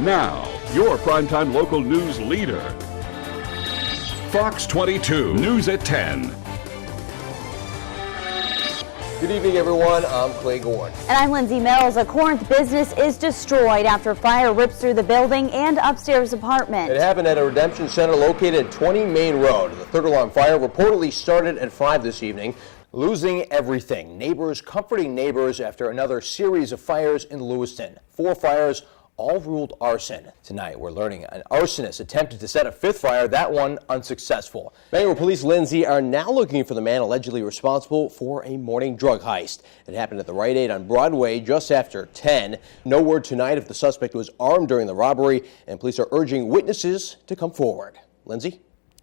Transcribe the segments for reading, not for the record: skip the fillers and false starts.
Now, your primetime local news leader. Fox 22, News at 10. Good evening, everyone. I'm Clay Gorn. And I'm Lindsay Mills. A Corinth business is destroyed after fire rips through the building and upstairs apartment. It happened at a redemption center located at 20 Main Road. The third alarm fire reportedly started at 5 this evening. Losing everything. Neighbors comforting neighbors after another series of fires in Lewiston. 4 fires, all ruled arson. Tonight, we're learning an arsonist attempted to set a 5th fire, that one unsuccessful. Bangor Police, Lindsay, are now looking for the man allegedly responsible for a morning drug heist. It happened at the Rite Aid on Broadway just after 10. No word tonight if the suspect was armed during the robbery, and police are urging witnesses to come forward. Lindsay?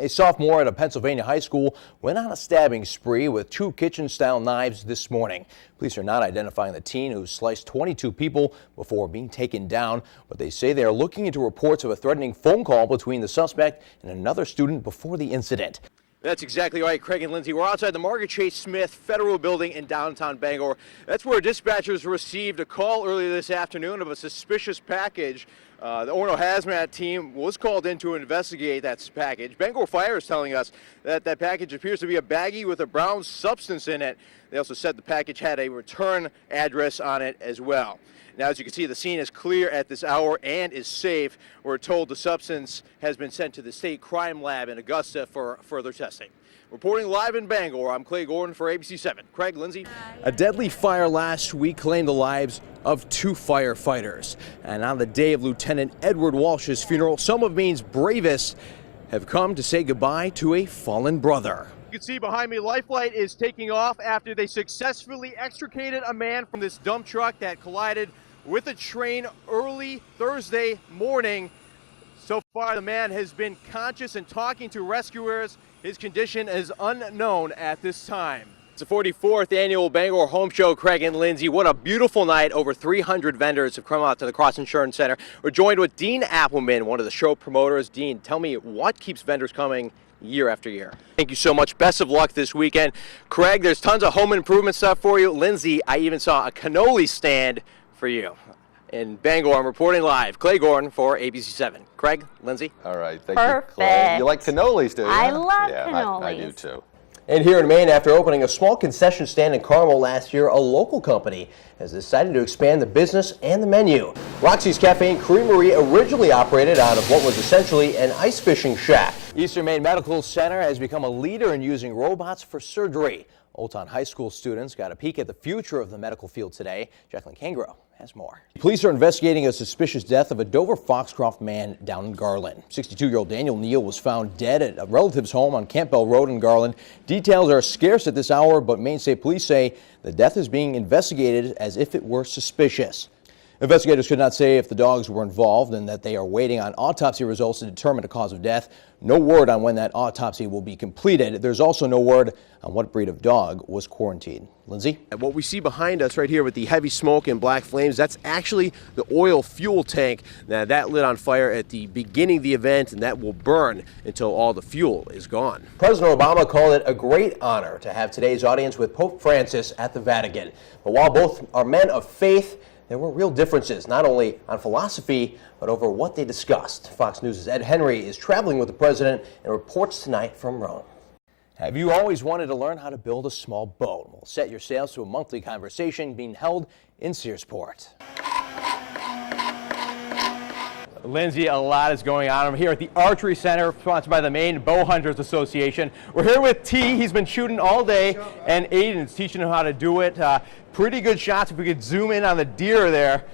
A sophomore at a Pennsylvania high school went on a stabbing spree with 2 kitchen-style knives this morning. Police are not identifying the teen who sliced 22 people before being taken down, but they say they are looking into reports of a threatening phone call between the suspect and another student before the incident. That's exactly right, Craig and Lindsay. We're outside the Margaret Chase Smith Federal Building in downtown Bangor. That's where dispatchers received a call earlier this afternoon of a suspicious package. The Orono Hazmat team was called in to investigate that package. Bangor Fire is telling us that that package appears to be a baggie with a brown substance in it. They also said the package had a return address on it as well. Now, as you can see, the scene is clear at this hour and is safe. We're told the substance has been sent to the State Crime Lab in Augusta for further testing. Reporting live in Bangor, I'm Clay Gordon for ABC 7. Craig, Lindsay. A deadly fire last week claimed the lives of 2 firefighters. And on the day of Lieutenant Edward Walsh's funeral, some of Maine's bravest have come to say goodbye to a fallen brother. You can see behind me, Lifelight is taking off after they successfully extricated a man from this dump truck that collided with a train early Thursday morning. So far, the man has been conscious and talking to rescuers. His condition is unknown at this time. It's the 44th annual Bangor Home Show. Craig and Lindsay, what a beautiful night. Over 300 vendors have come out to the Cross Insurance Center. We're joined with Dean Appleman, one of the show promoters. Dean, tell me what keeps vendors coming year after year. Thank you so much. Best of luck this weekend. Craig, there's tons of home improvement stuff for you. Lindsay, I even saw a cannoli stand for you. In Bangor, I'm reporting live. Clay Gordon for ABC 7. Craig, Lindsay. All right, thank you, Clay. You like cannolis, do you? I love cannolis. I do too. And here in Maine, after opening a small concession stand in Carmel last year, a local company has decided to expand the business and the menu. Roxy's Cafe and Creamery originally operated out of what was essentially an ice fishing shack. Eastern Maine Medical Center has become a leader in using robots for surgery. Old Town High School students got a peek at the future of the medical field today. Jacqueline Kangro has more. Police are investigating a suspicious death of a Dover Foxcroft man down in Garland. 62-year-old Daniel Neal was found dead at a relative's home on Campbell Road in Garland. Details are scarce at this hour, but Maine State Police say the death is being investigated as if it were suspicious. Investigators could not say if the dogs were involved and that they are waiting on autopsy results to determine the cause of death. No word on when that autopsy will be completed. There's also no word on what breed of dog was quarantined. Lindsay? And what we see behind us right here with the heavy smoke and black flames, that's actually the oil fuel tank. Now, that lit on fire at the beginning of the event, and that will burn until all the fuel is gone. President Obama called it a great honor to have today's audience with Pope Francis at the Vatican. But while both are men of faith, there were real differences, not only on philosophy, but over what they discussed. Fox News' Ed Henry is traveling with the president and reports tonight from Rome. Have you always wanted to learn how to build a small boat? Well, set your sails to a monthly conversation being held in Searsport. Lindsay, a lot is going on. I'm here at the Archery Center, sponsored by the Maine Bow Hunters Association. We're here with T. He's been shooting all day, and Aiden's teaching him how to do it. Pretty good shots. If we could zoom in on the deer there,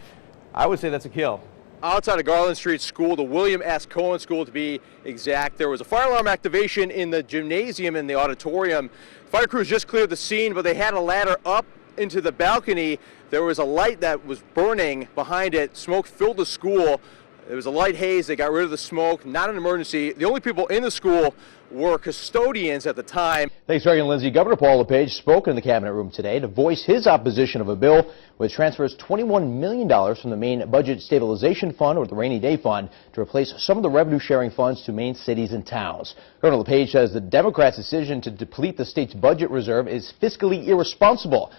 I would say that's a kill. Outside of Garland Street School, the William S. Cohen School to be exact, there was a fire alarm activation in the gymnasium in the auditorium. Fire crews just cleared the scene, but they had a ladder up into the balcony. There was a light that was burning behind it. Smoke filled the school. There was a light haze. They got rid of the smoke. Not an emergency. The only people in the school were custodians at the time. Thanks, Craig and Lindsay. Governor Paul LePage spoke in the cabinet room today to voice his opposition of a bill which transfers $21 million from the Maine Budget Stabilization Fund, or the Rainy Day Fund, to replace some of the revenue-sharing funds to Maine cities and towns. Governor LePage says the Democrats' decision to deplete the state's budget reserve is fiscally irresponsible.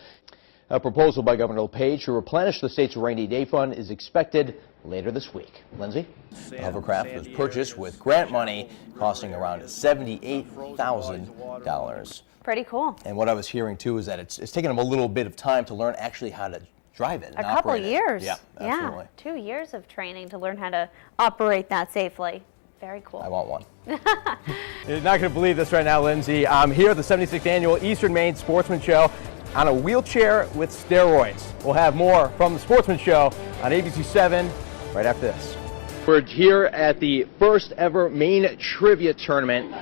A proposal by Governor LePage to replenish the state's rainy day fund is expected later this week. Lindsay? The hovercraft was purchased with grant money costing around $78,000. Pretty cool. And what I was hearing too is that it's taken them a little bit of time to learn actually how to drive it. A couple of years. Yeah, absolutely. Yeah, 2 years of training to learn how to operate that safely. Very cool. I want one. You're not going to believe this right now, Lindsay. I'm here at the 76th Annual Eastern Maine Sportsman Show on a wheelchair with steroids. We'll have more from the Sportsman Show on ABC7 right after this. We're here at the first ever Maine Trivia Tournament.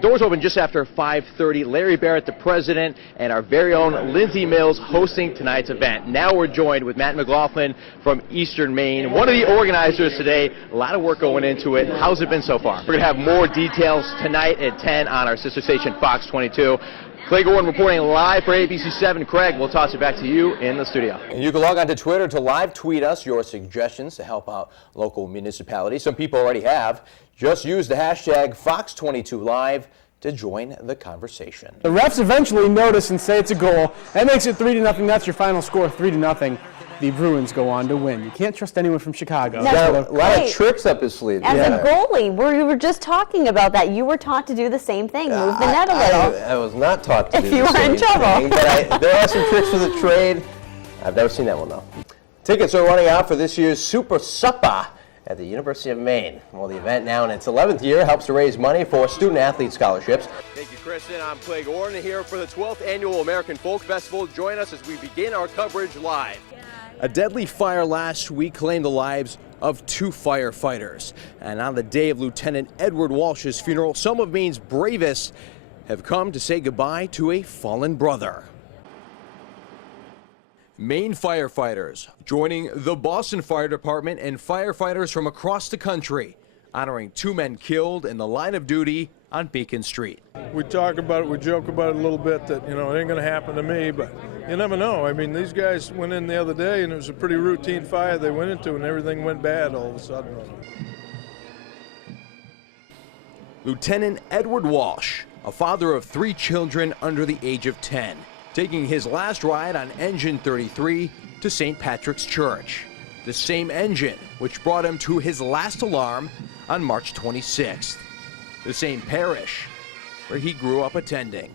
Doors open just after 5:30. Larry Barrett, the president, and our very own Lindsay Mills hosting tonight's event. Now we're joined with Matt McLaughlin from Eastern Maine, one of the organizers today. A lot of work going into it. How's it been so far? We're going to have more details tonight at 10 on our sister station, Fox 22. Clay Gordon reporting live for ABC7. Craig, we'll toss it back to you in the studio. And you can log on to Twitter to live tweet us your suggestions to help out local municipalities. Some people already have. Just use the hashtag Fox22Live to join the conversation. The refs eventually notice and say it's a goal. That makes it 3-0. That's your final score, 3-0. The Bruins go on to win. You can't trust anyone from Chicago. No, Got a lot hey, of tricks up his sleeve. As a goalie, we were just talking about that. You were taught to do the same thing, move the net a little. I was not taught to If do you the were in same trouble. thing, but there are some tricks for the trade. I've never seen that one, though. Tickets are running out for this year's Super Supper at the University of Maine. Well, the event now in its 11th year helps to raise money for student-athlete scholarships. Thank you, Kristen. I'm Clay Gordon here for the 12th Annual American Folk Festival. Join us as we begin our coverage live. A deadly fire last week claimed the lives of 2 firefighters. And on the day of Lieutenant Edward Walsh's funeral, some of Maine's bravest have come to say goodbye to a fallen brother. Maine firefighters joining the Boston Fire Department and firefighters from across the country, honoring 2 men killed in the line of duty on Beacon Street. We talk about it, we joke about it a little bit that, it ain't going to happen to me, but you never know. I mean, these guys went in the other day and it was a pretty routine fire they went into and everything went bad all of a sudden. Lieutenant Edward Walsh, a father of 3 children under the age of 10, taking his last ride on Engine 33 to St. Patrick's Church. The same engine which brought him to his last alarm on March 26th. The same parish where he grew up attending.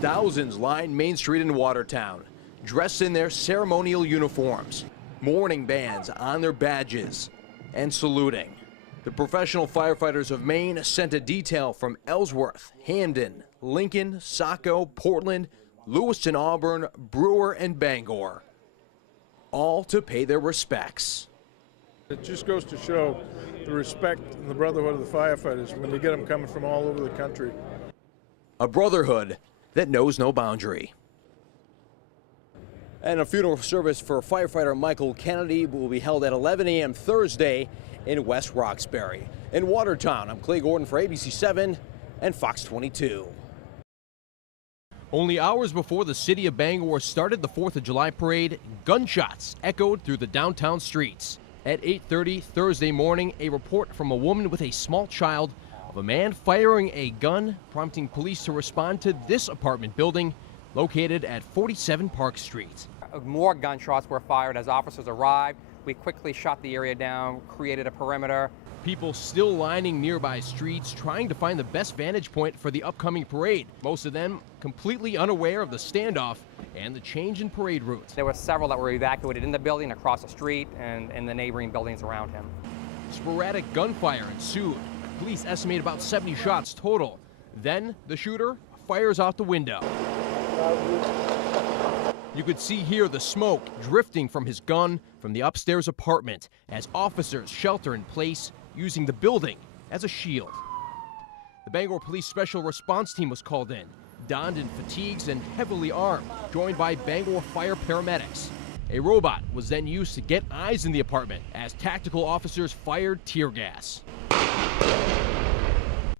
Thousands lined Main Street in Watertown, dressed in their ceremonial uniforms, mourning bands on their badges, and saluting. The professional firefighters of Maine sent a detail from Ellsworth, Hamden, Lincoln, Saco, Portland, Lewiston, Auburn, Brewer, and Bangor, all to pay their respects. It just goes to show the respect and the brotherhood of the firefighters when you get them coming from all over the country. A brotherhood that knows no boundary. And a funeral service for firefighter Michael Kennedy will be held at 11 a.m. Thursday in West Roxbury. In Watertown, I'm Clay Gordon for ABC7 and Fox 22. Only hours before the city of Bangor started the 4th of July parade, gunshots echoed through the downtown streets. At 8:30 Thursday morning, a report from a woman with a small child of a man firing a gun, prompting police to respond to this apartment building located at 47 Park Street. More gunshots were fired as officers arrived. We quickly shut the area down, created a perimeter. People still lining nearby streets trying to find the best vantage point for the upcoming parade. Most of them completely unaware of the standoff and the change in parade route. There were several that were evacuated in the building, across the street, and in the neighboring buildings around him. Sporadic gunfire ensued. Police estimate about 70 shots total. Then the shooter fires out the window. You could see here the smoke drifting from his gun from the upstairs apartment as officers shelter in place using the building as a shield. The Bangor Police Special Response Team was called in, donned in fatigues and heavily armed, joined by Bangor fire paramedics. A robot was then used to get eyes in the apartment as tactical officers fired tear gas.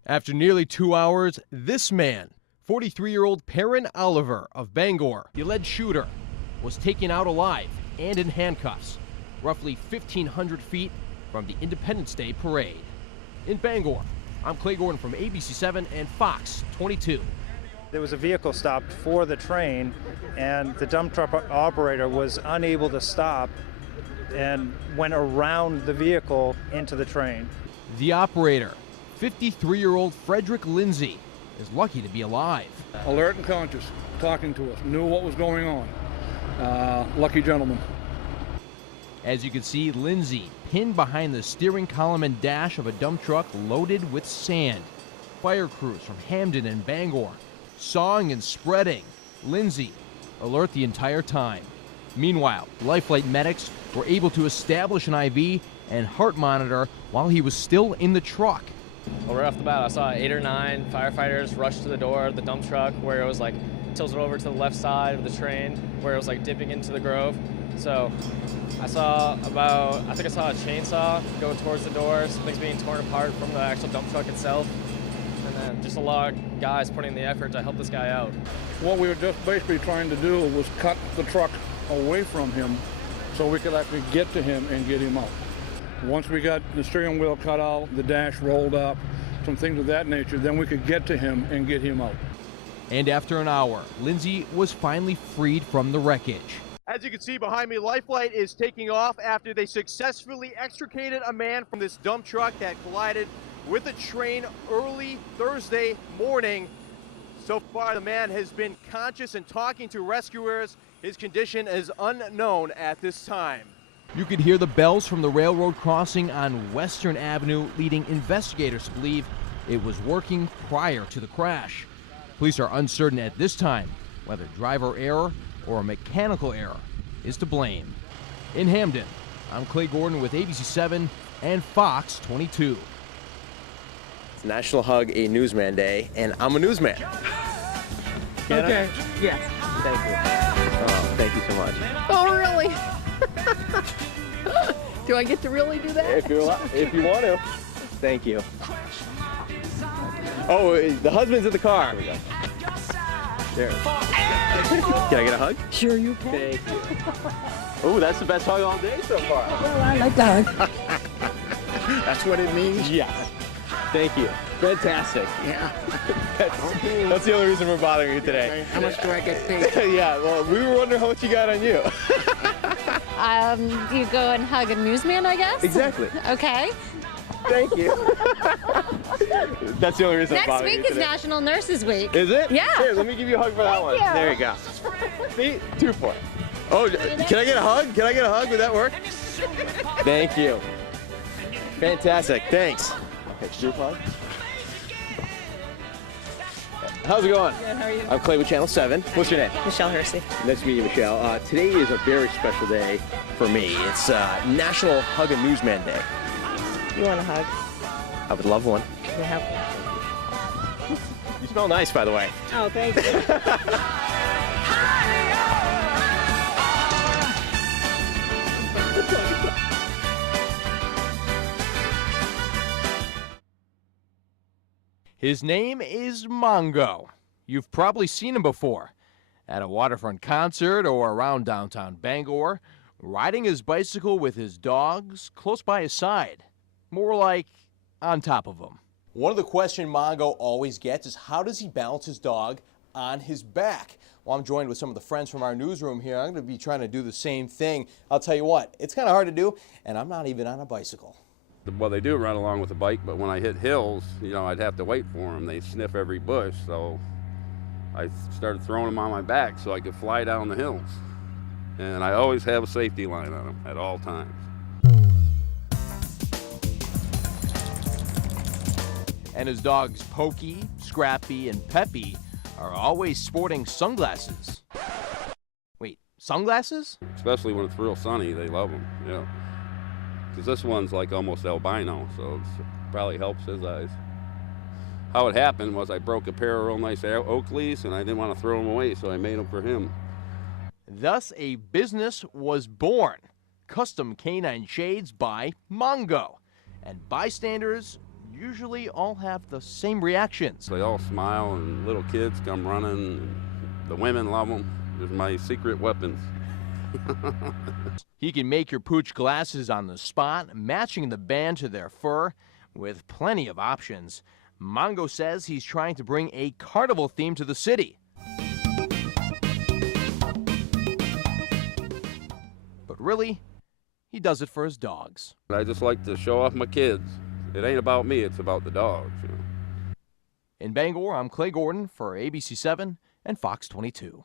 After nearly 2 hours, this man, 43-year-old Perrin Oliver of Bangor, the alleged shooter, was taken out alive and in handcuffs, roughly 1,500 feet from the Independence Day parade. In Bangor, I'm Clay Gordon from ABC7 and Fox 22. There was a vehicle stopped for the train, and the dump truck operator was unable to stop and went around the vehicle into the train. The operator, 53-year-old Frederick Lindsay, is lucky to be alive. Alert and conscious, talking to us, knew what was going on. Lucky gentleman. As you can see, Lindsay pinned behind the steering column and dash of a dump truck loaded with sand. Fire crews from Hamden and Bangor sawing and spreading Lindsay alert the entire time. Meanwhile, Life Flight medics were able to establish an IV and heart monitor while he was still in the truck. Well, right off the bat, I saw 8 or 9 firefighters rush to the door of the dump truck where it was like tilted over to the left side of the train where it was like dipping into the grove. So I think I saw a chainsaw go towards the door, some things being torn apart from the actual dump truck itself. And then just a lot of guys putting in the effort to help this guy out. What we were just basically trying to do was cut the truck away from him so we could actually get to him and get him out. Once we got the steering wheel cut out, the dash rolled up, some things of that nature, then we could get to him and get him out. And after an hour, Lindsay was finally freed from the wreckage. As you can see behind me, Life Flight is taking off after they successfully extricated a man from this dump truck that collided with a train early Thursday morning. So far, the man has been conscious and talking to rescuers. His condition is unknown at this time. You could hear the bells from the railroad crossing on Western Avenue, leading investigators to believe it was working prior to the crash. Police are uncertain at this time whether driver error or a mechanical error is to blame. In Hamden, I'm Clay Gordon with ABC 7 and Fox 22. It's National Hug a Newsman Day, and I'm a newsman. Okay. Yes. Thank you. Oh, thank you so much. Oh, really? Do I get to really do that? If you want to. Thank you. Oh, the husband's in the car. There we go. There. Can I get a hug? Sure you can. Thank you. Oh, that's the best hug all day so far. Well, I like the hug. That's what it means? Yes. Thank you. Fantastic. Yeah. That's the only reason we're bothering you today. How much do I get paid? Yeah, well, we were wondering how much you got on you. You go and hug a newsman, I guess? Exactly. Okay. Thank you. That's the only reason I'm Next bothering you week is today. National Nurses Week. Is it? Yeah. Here, let me give you a hug for that one. you. There you go. See? 2 for it. Oh, can I get a hug? Can I get a hug? Would that work? Thank you. Fantastic. Thanks. Okay, group hug. How's it going? Good, how are you? I'm Clay with Channel 7. What's your name? Michelle Hersey. Nice to meet you, Michelle. Today is a very special day for me. It's National Hug a Newsman Day. You want a hug? I would love one. You have one. You smell nice, by the way. Oh, thank you. His name is Mongo. You've probably seen him before at a waterfront concert or around downtown Bangor, riding his bicycle with his dogs close by his side, more like on top of him. One of the questions Mongo always gets is how does he balance his dog on his back? Well, I'm joined with some of the friends from our newsroom here. I'm going to be trying to do the same thing. I'll tell you what, it's kind of hard to do, and I'm not even on a bicycle. Well, they do run along with the bike, but when I hit hills, you know, I'd have to wait for them. They sniff every bush, so I started throwing them on my back so I could fly down the hills. And I always have a safety line on them at all times. And his dogs Pokey, Scrappy, and Peppy are always sporting sunglasses. Wait, sunglasses? Especially when it's real sunny, they love them, yeah. Because this one's like almost albino, so it probably helps his eyes. How it happened was I broke a pair of real nice Oakleys, and I didn't want to throw them away, so I made them for him. Thus, a business was born. Custom canine shades by Mongo. And bystanders usually all have the same reactions. They all smile, and little kids come running. And the women love them. They're my secret weapons. He can make your pooch glasses on the spot, matching the band to their fur with plenty of options. Mongo says he's trying to bring a carnival theme to the city. But really, he does it for his dogs. I just like to show off my kids. It ain't about me, it's about the dogs. You know? In Bangor, I'm Clay Gordon for ABC 7 and Fox 22.